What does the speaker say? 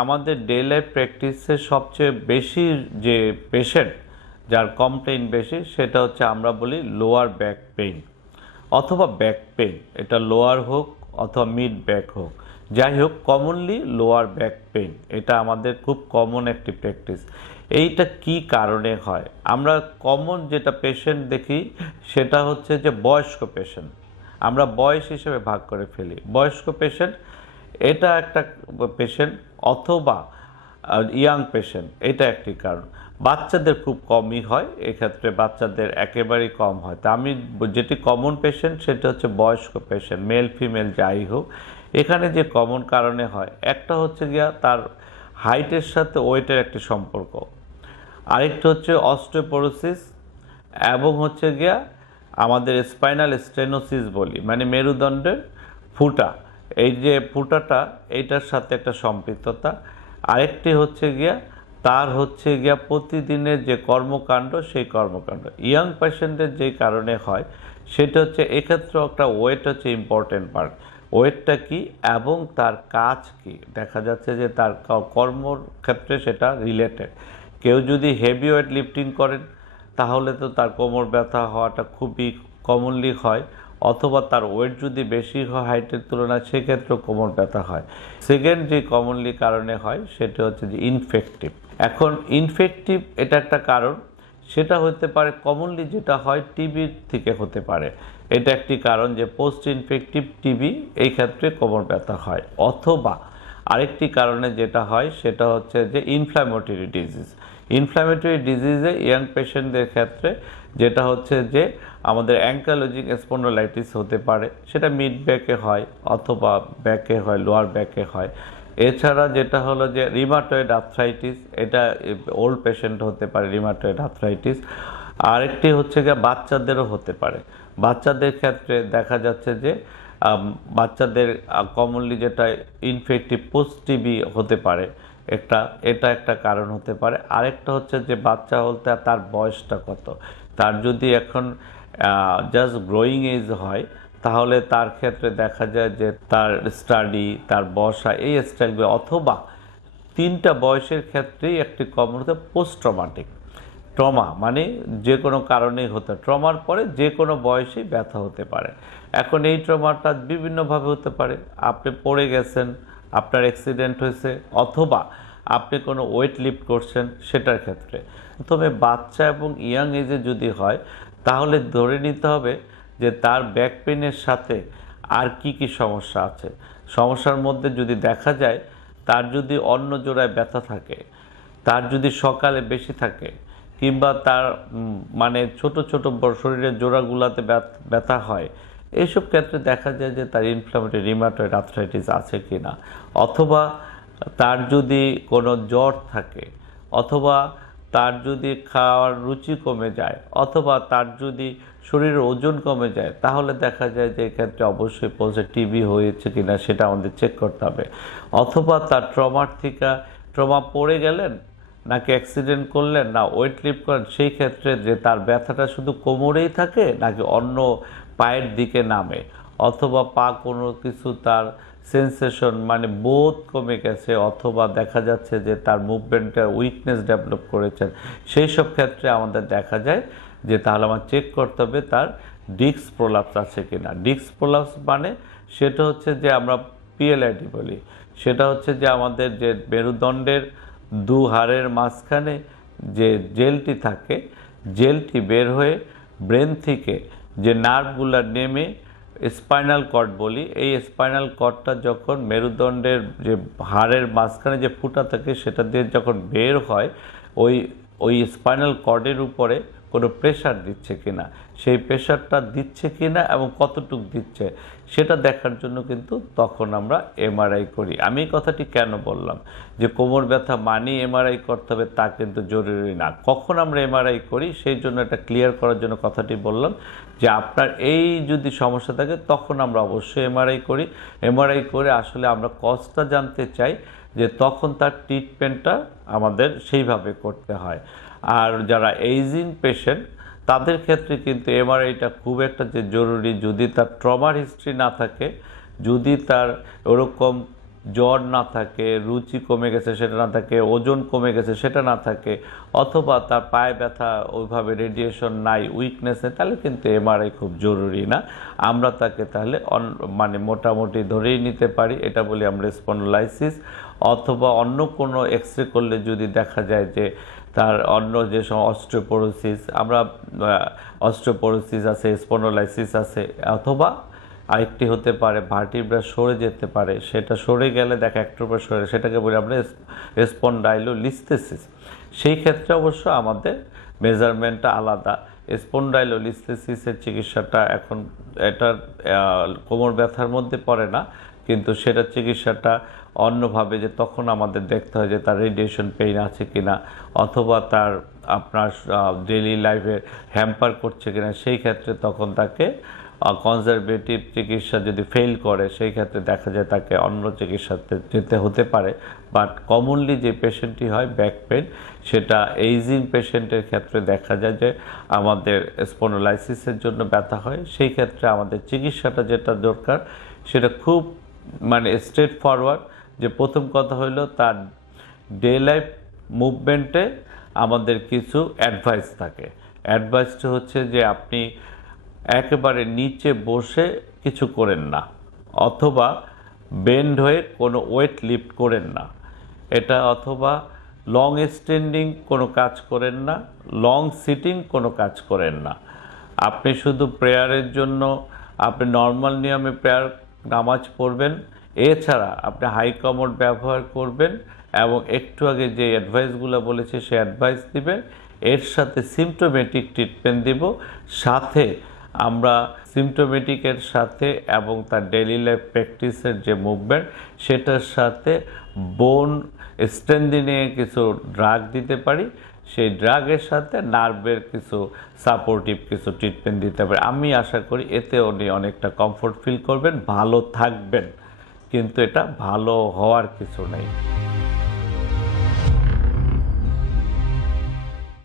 আমাদের day life প্র্যাকটিসে সবচেয়ে বেশি যে পেশেন্ট যার কমপ্লেইন বেশি সেটা হচ্ছে আমরা বলি লোয়ার ব্যাক পেইন অথবা ব্যাক পেইন, এটা লোয়ার হোক অথবা মিড ব্যাক হোক, যাই হোক কমনলি লোয়ার ব্যাক পেইন, এটা আমাদের খুব কমন একটি প্র্যাকটিস। এইটা কি কারণে হয়? আমরা কমন যেটা পেশেন্ট দেখি সেটা হচ্ছে যে বয়স্ক পেশেন্ট, আমরা বয়স হিসেবে ভাগ করে ফেলি। বয়স্ক পেশেন্ট এটা একটা পেশেন্ট, অথবা ইয়াং পেশেন্ট, এটা একটি কারণ। বাচ্চাদের খুব কমই হয়, এক্ষেত্রে বাচ্চাদের একেবারেই কম হয়। তা আমি যেটি কমন পেশেন্ট সেটা হচ্ছে বয়স্ক পেশেন্ট, মেল ফিমেল যাই হোক। এখানে যে কমন কারণে হয় একটা হচ্ছে গিয়া তার হাইটের সাথে ওয়েটের একটি সম্পর্ক, আরেকটা হচ্ছে অস্টিওপোরোসিস, এবং হচ্ছে গিয়া আমাদের স্পাইনাল স্টেনোসিস বলি, মানে মেরুদণ্ডের ফুটা, এই যে ফুটাটা এইটার সাথে একটা সম্পৃক্ততা। আরেকটি হচ্ছে গিয়া তার হচ্ছে গিয়া প্রতিদিনের যে কর্মকাণ্ড সেই কর্মকাণ্ড। ইয়াং পেশেন্টের যেই কারণে হয় সেটা হচ্ছে এক্ষেত্রে একটা ওয়েট হচ্ছে ইম্পর্টেন্ট পার্ট। ওয়েটটা কি এবং তার কাজ কি, দেখা যাচ্ছে যে তার কর্মর ক্ষেত্রে সেটা রিলেটেড। কেউ যদি হেভি ওয়েট লিফটিং করেন তাহলে তো তার কোমর ব্যথা হওয়াটা খুবই কমনলি হয়, অথবা তার ওয়েট যদি বেশি হয় হাইটের তুলনায় সেক্ষেত্রেও কোমর ব্যথা হয়। সেকেন্ড যে কমনলি কারণে হয় সেটা হচ্ছে যে ইনফেক্টিভ। এখন ইনফেক্টিভ এটা একটা কারণ, সেটা হতে পারে কমনলি যেটা হয় টিবির থেকে হতে পারে, এটা একটি কারণ যে পোস্ট ইনফেক্টিভ টিবি, এই ক্ষেত্রে কোমর ব্যথা হয়। অথবা আরেকটি কারণে যেটা হয় সেটা হচ্ছে যে ইনফ্ল্যামেটরি ডিজিজ। ইনফ্ল্যামেটরি ডিজিজে ইয়াং পেশেন্টদের ক্ষেত্রে যেটা হচ্ছে যে আমাদের অ্যাঙ্কালজিং স্পন্ডোলাইটিস হতে পারে, সেটা মিড ব্যাকে হয় অথবা ব্যাকে হয়, লোয়ার ব্যাকে হয়। এছাড়া যেটা হলো যে রিমাটয়েড আর্থ্রাইটিস, এটা ওল্ড পেশেন্ট হতে পারে রিমাটয়েড আর্থ্রাইটিস। আরেকটি হচ্ছে গিয়ে বাচ্চাদেরও হতে পারে। বাচ্চাদের ক্ষেত্রে দেখা যাচ্ছে যে বাচ্চাদের কমনলি যেটা ইনফেক্টিভ পোস্ট টিবি হতে পারে, এটা একটা কারণ হতে পারে। আরেকটা হচ্ছে যে বাচ্চা বলতে তার বয়সটা কত, তার যদি এখন জাস্ট গ্রোয়িং এজ হয় তাহলে তার ক্ষেত্রে দেখা যায় যে তার স্টাডি, তার বসা, এই স্টাইলগুলো, অথবা তিনটা বয়সের ক্ষেত্রেই একটি কমন হতে পোস্ট ট্রমাটিক ট্রমা, মানে যে কোনো কারণেই হতে, ট্রমার পরে যে কোনো বয়সেই ব্যথা হতে পারে। এখন এই ট্রমাটা বিভিন্নভাবে হতে পারে, আপনি পড়ে গেছেন, আপনার অ্যাক্সিডেন্ট হয়েছে, অথবা আপনি কোনো ওয়েট লিফট করছেন সেটার ক্ষেত্রে। তবে বাচ্চা এবং ইয়াং এজে যদি হয় তাহলে ধরে নিতে হবে যে তার ব্যাক পেনের সাথে আর কি কি সমস্যা আছে। সমস্যার মধ্যে যদি দেখা যায় তার যদি অন্য জোড়ায় ব্যথা থাকে, তার যদি সকালে বেশি থাকে, কিংবা তার মানে ছোট ছোট শরীরের জোড়াগুলোতে ব্যথা হয়, এইসব ক্ষেত্রে দেখা যায় যে তার ইনফ্ল্যামেটরি রিমাটয়েড আর্থ্রাইটিস আছে কি না। অথবা তার যদি কোনো জ্বর থাকে, অথবা তার যদি খাওয়ার রুচি কমে যায়, অথবা তার যদি শরীরের ওজন কমে যায়, তাহলে দেখা যায় যে এক্ষেত্রে অবশ্যই পোস্ট টিবি হয়েছে কিনা সেটা আমাদের চেক করতে হবে। অথবা তার ট্রমার থেকে ট্রমা পড়ে গেলেন, নাকি অ্যাক্সিডেন্ট করলেন, না ওয়েট লিফট করেন, সেই ক্ষেত্রে যে তার ব্যথাটা শুধু কোমরেই থাকে নাকি অন্য পায়ের দিকে নামে, অথবা পা কোনো কিছু তার সেন্সেশন মানে বোধ কমে গেছে, অথবা দেখা যাচ্ছে যে তার মুভমেন্টে উইকনেস ডেভেলপ করেছেন, সেই সব ক্ষেত্রে আমাদের দেখা যায় যে তাহলে আমার চেক করতে হবে তার ডিস্ক প্রোলাপস আছে কিনা। ডিস্ক প্রোলাপস মানে সেটা হচ্ছে যে আমরা পিএলআইডি বলি, সেটা হচ্ছে যে আমাদের যে মেরুদণ্ডের দু হাড়ের মাঝখানে যে জেলটি থাকে, জেলটি বের হয়ে ব্রেন থেকে যে নার্ভগুলো নেমে স্পাইনাল কর্ড বলি, এই স্পাইনাল কর্ডটা যখন মেরুদণ্ডের যে হাড়ের মাঝখানে যে ফুটা থাকে সেটা দিয়ে যখন বের হয়, ওই ওই স্পাইনাল কর্ডের উপরে কোনো প্রেশার দিচ্ছে কিনা, সেই প্রেশারটা দিচ্ছে কিনা এবং কতটুকু দিচ্ছে সেটা দেখার জন্য কিন্তু তখন আমরা এমআরআই করি। আমি এই কথাটি কেন বললাম যে কোমর ব্যথা মানেই এমআরআই করতে হবে তা কিন্তু জরুরি না। কখন আমরা এমআরআই করি সেই জন্য এটা ক্লিয়ার করার জন্য কথাটি বললাম যে আপনার এই যদি সমস্যা থাকে তখন আমরা অবশ্যই এমআরআই করি। এমআরআই করে আসলে আমরা কজটা জানতে চাই যে তখন তার ট্রিটমেন্টটা আমাদের সেইভাবে করতে হয়। আর যারা এইজিং পেশেন্ট তাদের ক্ষেত্রে কিন্তু এমআরআইটা খুব একটা যে জরুরি, যদি তার ট্রমার হিস্ট্রি না থাকে, যদি তার ওরকম জ্বর না থাকে, রুচি কমে গেছে সেটা না থাকে, ওজন কমে গেছে সেটা না থাকে, অথবা তার পায়ে ব্যথা ওইভাবে রেডিয়েশন নাই, উইকনেস নেই, তাহলে কিন্তু এমআরআই খুব জরুরি না। আমরা তাকে তাহলে মানে মোটামুটি ধরেই নিতে পারি, এটা বলি আমরা স্পন্ডোলাইসিস। অথবা অন্য কোনো এক্সরে করলে যদি দেখা যায় যে তার অন্য যে অস্টিওপোরোসিস, আমরা অস্টিওপোরোসিস আছে, স্পন্ডোলাইসিস আছে, অথবা আরেকটি হতে পারে ভার্টিব্রা সরে যেতে পারে, সেটা সরে গেলে দেখা একটার উপর সরে, সেটাকে বলি আমরা স্পন্ডাইলোলিস্থেসিস। সেই ক্ষেত্রে অবশ্য আমাদের মেজারমেন্টটা আলাদা। স্পন্ডাইলোলিস্থেসিসের চিকিৎসাটা এখন এটা কোমর ব্যথার মধ্যে পড়ে না, কিন্তু সেটার চিকিৎসাটা অন্যভাবে, যে তখন আমাদের দেখতে হয় যে তার রেডিয়েশন পেইন আছে কিনা, অথবা তার আপনার ডেইলি লাইফে হ্যাম্পার করছে কিনা। সেই ক্ষেত্রে তখন তাকে কনজারভেটিভ চিকিৎসা যদি ফেল করে, সেই ক্ষেত্রে দেখা যায় তাকে অন্য চিকিৎসাতে যেতে হতে পারে। বাট কমনলি যে পেশেন্টটি হয় ব্যাক পেন, সেটা এইজিং পেশেন্টের ক্ষেত্রে দেখা যায় যে আমাদের স্পন্ডোলাইসিসের জন্য ব্যথা হয়। সেই ক্ষেত্রে আমাদের চিকিৎসাটা যেটা দরকার সেটা খুব মানে স্ট্রেট ফরওয়ার্ড, যে প্রথম কথা হলো তার ডে লাইফ মুভমেন্টে আমাদের কিছু অ্যাডভাইস থাকে। অ্যাডভাইসটা হচ্ছে যে আপনি একেবারে নিচে বসে কিছু করেন না, অথবা বেন্ড হয়ে কোনো ওয়েট লিফট করেন না, এটা, অথবা লং স্ট্যান্ডিং কোনো কাজ করেন না, লং সিটিং কোনো কাজ করেন না। আপনি শুধু প্রেয়ারের জন্য আপনি নর্মাল নিয়মে প্রেয়ার নামাজ পড়বেন, এছাড়া আপনি হাই কমোড ব্যবহার করবেন এবং একটু আগে যে অ্যাডভাইসগুলো বলেছে সে অ্যাডভাইস দিবেন, এর সাথে সিমটোমেটিক ট্রিটমেন্ট দিব। সাথে আমরা সিমটোমেটিকের সাথে এবং তার ডেইলি লাইফ প্র্যাকটিসের যে মুভমেন্ট সেটার সাথে বোন স্ট্রেংথেনিং কিছু ড্রাগ দিতে পারি, সেই ড্রাগের সাথে নার্ভের কিছু সাপোর্টিভ কিছু ট্রিটমেন্ট দিতে পারি। আমি আশা করি এতে উনি অনেকটা কমফোর্ট ফিল করবেন, ভালো থাকবেন, কিন্তু এটা ভালো হওয়ার কিছু নেই।